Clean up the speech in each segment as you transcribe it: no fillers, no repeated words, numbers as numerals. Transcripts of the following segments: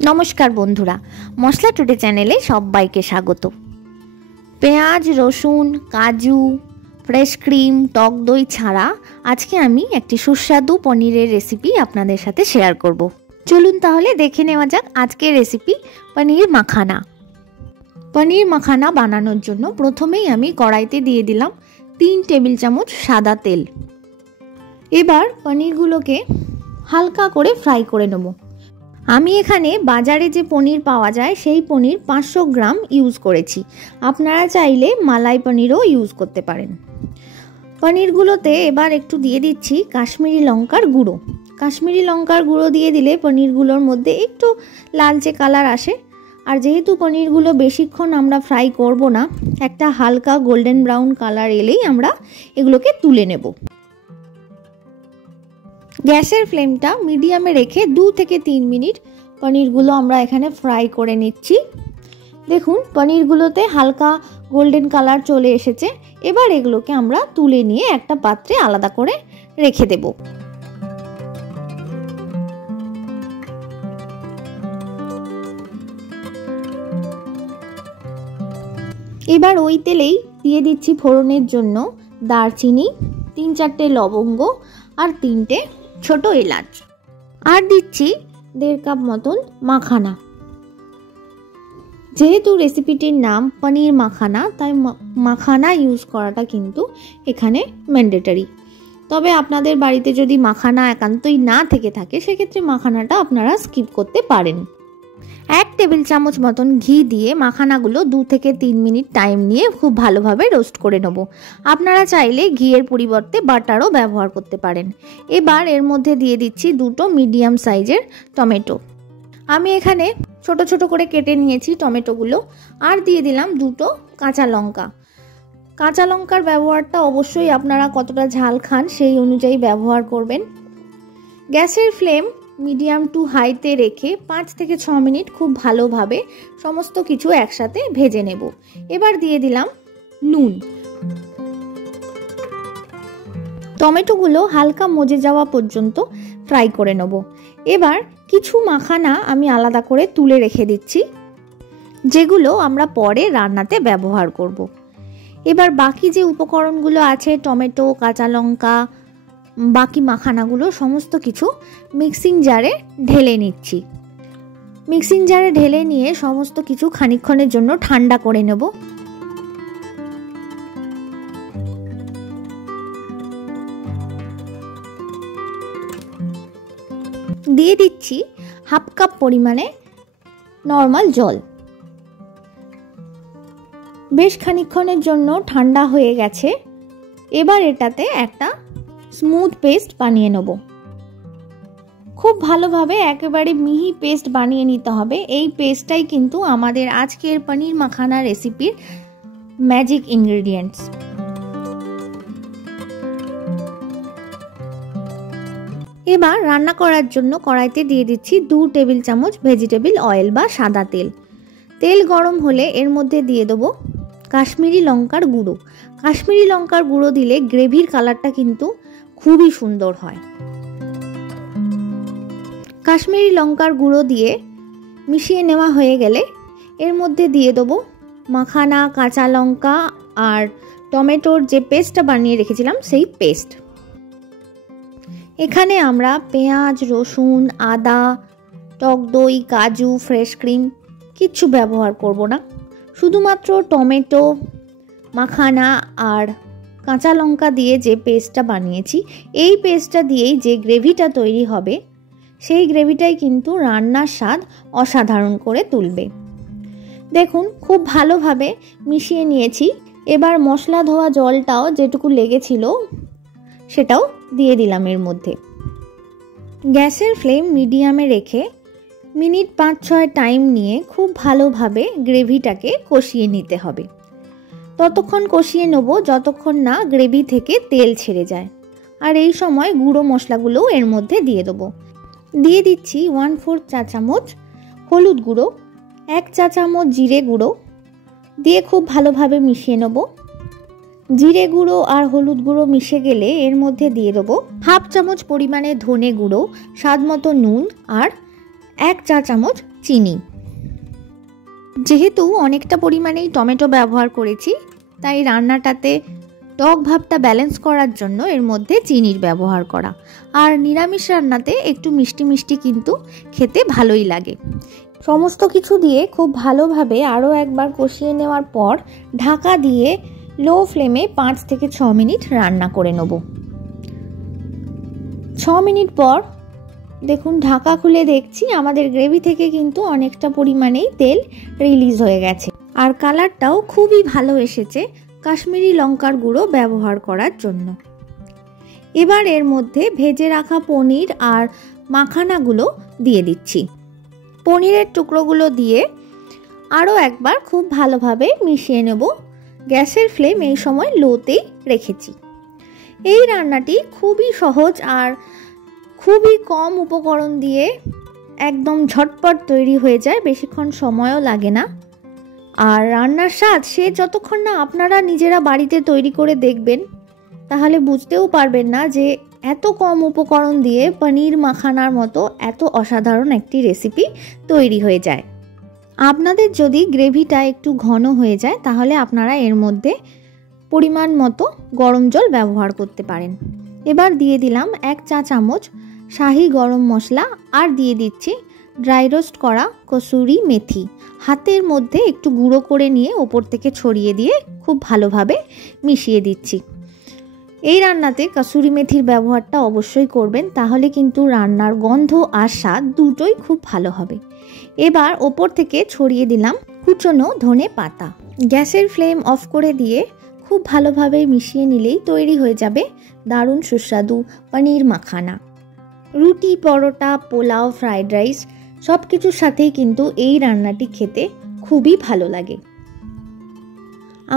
नमस्कार बंधुरा मशला टुडे चैनेले सबाइके स्वागत। पेঁয়াজ रसुन काजू फ्रेश क्रीम टक दई छाड़ा आज के आमी एकटी सुस्वादु पनीरेर रेसिपि आपनादेर साथे शेयर करब। चलुन ताहले देखे नेওয়া যাক आजकेर रेसिपि पनीर माखाना। पनीर माखाना बानानोर जोन्नो प्रथमेई आमी कड़ाइते दिए दिलाम 3 टेबिल चामच सादा तेल। एबार पनीरगुलोके हालका करे फ्राई करे नेब। आमी एखाने बाजारे जे पनीर पावा जाय सेई पनीर 500 ग्राम यूज करेछि। आपनारा चाइले मालाई पनीरও यूज करते पारेन। पनीरगुलोते एबार एकटू दिए दिচ্ছি काश्मीरी लंकार गुঁড়ো। काश्मीरी लंकार गुঁড়ো दिए दिले पनीरगुलोर मध्य एकटू लालचे कालार आसे। और जेहेतु पनीरगुलो बेशिक्षण आमरा फ्राई करब ना, एकटा हालका गोल्डन ब्राउन कालार एलेई आमरा एगुलोके तुले नेब। गैसेर फ्लेमटा मिडियामे रेखे 2 থেকে 3 मिनट पनीरगुलो आमरा एखाने फ्राई करे निচ্ছি। देखुन पनीरगुलोते हालका गोल्डन कालार चले एसेছে। एबार एगुलोके आमरा तुले निये एकटा पात्रे आलादा करे रेखे देब। एबार ओई तेलेई दिये दिচ্ছি फोड़नेर जोन्नो दारचिनी 3-4টে लवंग और 3টে ছোট এলাচ আর দিচ্ছি 1.5 কাপ মতন মাখানা। যেহেতু রেসিপিটির নাম পনির মাখানা তাই মাখানা ইউজ করাটা কিন্তু এখানে ম্যান্ডেটরি। তবে আপনাদের বাড়িতে যদি মাখানা একান্তই না থেকে থাকে সেক্ষেত্রে মাখানাটা আপনারা স্কিপ করতে পারেন। 1 টেবিল চামচ মতন ঘি দিয়ে মাখানাগুলো 2 থেকে 3 মিনিট টাইম নিয়ে খুব ভালোভাবে রোস্ট করে নেব। আপনারা চাইলে ঘিয়ের পরিবর্তে বাটারও ব্যবহার করতে পারেন। এবার এর মধ্যে দিয়ে দিচ্ছি 2টো মিডিয়াম সাইজের টমেটো। আমি এখানে ছোট ছোট করে কেটে নিয়েছি টমেটোগুলো। আর দিয়ে দিলাম 2টো কাঁচা লঙ্কা। কাঁচা লঙ্কার ব্যবহারটা অবশ্যই আপনারা কতটা ঝাল খান সেই অনুযায়ী ব্যবহার করবেন। গ্যাসের ফ্লেম মিডিয়াম টু হাইতে রেখে 5 থেকে 6 মিনিট খুব ভালোভাবে সমস্ত কিছু একসাথে ভেজে নেব। এবার দিয়ে দিলাম নুন। টমেটোগুলো হালকা মজে যাওয়া পর্যন্ত ফ্রাই করে নেব। এবার কিছু মাখানা আমি আলাদা করে তুলে রেখে দিচ্ছি, যেগুলো আমরা পরে রান্নাতে ব্যবহার করব। এবার বাকি যে উপকরণগুলো আছে টমেটো কাঁচা লঙ্কা বাকি মাখানাগুলো সমস্ত কিছু মিক্সিং জারে ঢেলে নিচ্ছি। মিক্সিং জারে ঢেলে নিয়ে সমস্ত কিছু খানিকক্ষণের জন্য ঠান্ডা করে নেব। দিয়ে দিচ্ছি 1/2 কাপ পরিমাণে নরমাল জল। বেশ খানিকক্ষণের জন্য ঠান্ডা হয়ে গেছে। এবার এটাতে একটা স্মুথ পেস্ট বানিয়ে নেব। খুব ভালোভাবে একেবারে মিহি পেস্ট বানিয়ে নিতে হবে। এই পেস্টটাই কিন্তু আমাদের আজকের পনির মাখানা রেসিপির ম্যাজিক ইনগ্রেডিয়েন্টস। এবার রান্না করার জন্য কড়াইতে দিয়ে দিচ্ছি 2 টেবিল চামচ ভেজিটেবল অয়েল বা সাদা তেল। তেল গরম হলে এর মধ্যে দিয়ে দেবো কাশ্মীরি লঙ্কার গুঁড়ো। কাশ্মীরি লঙ্কার গুঁড়ো দিলে গ্রেভির কালারটা কিন্তু খুবই সুন্দর হয়। কাশ্মীরি লঙ্কার গুঁড়ো দিয়ে মিশিয়ে নেওয়া হয়ে গেলে এর মধ্যে দিয়ে দেবো মাখানা কাঁচা লঙ্কা আর টমেটোর যে পেস্টটা বানিয়ে রেখেছিলাম সেই পেস্ট। এখানে আমরা পেঁয়াজ রসুন আদা টক দই কাজু ফ্রেশ ক্রিম কিচ্ছু ব্যবহার করব না। শুধুমাত্র টমেটো মাখানা আর কাঁচা লঙ্কা দিয়ে যে পেস্টটা বানিয়েছি এই পেস্টটা দিয়েই যে গ্রেভিটা তৈরি হবে সেই গ্রেভিটাই কিন্তু রান্নার স্বাদ অসাধারণ করে তুলবে। দেখুন খুব ভালোভাবে মিশিয়ে নিয়েছি। এবার মশলা ধোয়া জলটাও যেটুকু লেগেছিল সেটাও দিয়ে দিলাম এর মধ্যে। গ্যাসের ফ্লেম মিডিয়ামে রেখে মিনিট 5-6 টাইম নিয়ে খুব ভালোভাবে গ্রেভিটাকে কষিয়ে নিতে হবে। ততক্ষণ কষিয়ে নেব যতক্ষণ না গ্রেভি থেকে তেল ছেড়ে যায়। আর এই সময় গুঁড়ো মশলাগুলোও এর মধ্যে দিয়ে দেবো। দিয়ে দিচ্ছি 1/4 চা চামচ হলুদ গুঁড়ো, 1 চা চামচ জিরে গুঁড়ো দিয়ে খুব ভালোভাবে মিশিয়ে নেব। জিরে গুঁড়ো আর হলুদ গুঁড়ো মিশে গেলে এর মধ্যে দিয়ে দেবো 1/2 চামচ পরিমাণে ধনে গুঁড়ো, স্বাদ মতো নুন আর 1 চা চামচ চিনি। যেহেতু অনেকটা পরিমাণেই টমেটো ব্যবহার করেছি, তাই রান্নাটাতে টক ভাবটা ব্যালেন্স করার জন্য এর মধ্যে চিনির ব্যবহার করা। আর নিরামিষ রান্নাতে একটু মিষ্টি মিষ্টি কিন্তু খেতে ভালোই লাগে। সমস্ত কিছু দিয়ে খুব ভালোভাবে আরও একবার কষিয়ে নেওয়ার পর ঢাকা দিয়ে লো ফ্লেমে 5 থেকে 6 মিনিট রান্না করে নেব। 6 মিনিট পর দেখুন ঢাকা খুলে দেখছি আমাদের গ্রেভি থেকে কিন্তু অনেকটা পরিমাণেই তেল রিলিজ হয়ে গেছে। আর কালারটাও খুবই ভালো এসেছে কাশ্মীরি লঙ্কার গুঁড়ো ব্যবহার করার জন্য। এবার এর মধ্যে ভেজে রাখা পনির আর মাখানাগুলো দিয়ে দিচ্ছি। পনিরের টুকরোগুলো দিয়ে আরও একবার খুব ভালোভাবে মিশিয়ে নেব। গ্যাসের ফ্লেম এই সময় লোতেই রেখেছি। এই রান্নাটি খুবই সহজ আর খুবই কম উপকরণ দিয়ে একদম ঝটপট তৈরি হয়ে যায়, বেশিক্ষণ সময়ও লাগে না। আর রান্নার স্বাদ সে যতক্ষণ না আপনারা নিজেরা বাড়িতে তৈরি করে দেখবেন তাহলে বুঝতেও পারবেন না যে এত কম উপকরণ দিয়ে পনির মাখানার মতো এত অসাধারণ একটি রেসিপি তৈরি হয়ে যায়। আপনাদের যদি গ্রেভিটা একটু ঘন হয়ে যায় তাহলে আপনারা এর মধ্যে পরিমাণ মতো গরম জল ব্যবহার করতে পারেন। এবার দিয়ে দিলাম 1 চা চামচ শাহি গরম মশলা আর দিয়ে দিচ্ছি ড্রাই রোস্ট করা কসুরি মেথি। হাতের মধ্যে একটু গুঁড়ো করে নিয়ে ওপর থেকে ছড়িয়ে দিয়ে খুব ভালোভাবে মিশিয়ে দিচ্ছি। এই রান্নাতে কসুরি মেথির ব্যবহারটা অবশ্যই করবেন, তাহলে কিন্তু রান্নার গন্ধ আর স্বাদ দুটোই খুব ভালো হবে। এবার ওপর থেকে ছড়িয়ে দিলাম কুচনো ধনে পাতা। গ্যাসের ফ্লেম অফ করে দিয়ে খুব ভালোভাবে মিশিয়ে নিলেই তৈরি হয়ে যাবে দারুণ সুস্বাদু পনির মাখানা। রুটি, পরোটা, পোলাও, ফ্রাইড রাইস সব কিছুর সাথেই কিন্তু এই রান্নাটি খেতে খুবই ভালো লাগে।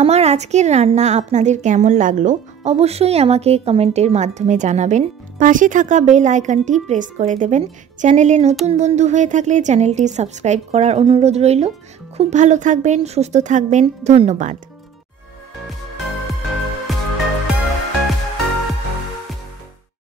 আমার আজকের রান্না আপনাদের কেমন লাগলো অবশ্যই আমাকে কমেন্টের মাধ্যমে জানাবেন। পাশে থাকা বেল আইকনটি প্রেস করে দেবেন। চ্যানেলে নতুন বন্ধু হয়ে থাকলে চ্যানেলটি সাবস্ক্রাইব করার অনুরোধ রইল। খুব ভালো থাকবেন, সুস্থ থাকবেন। ধন্যবাদ।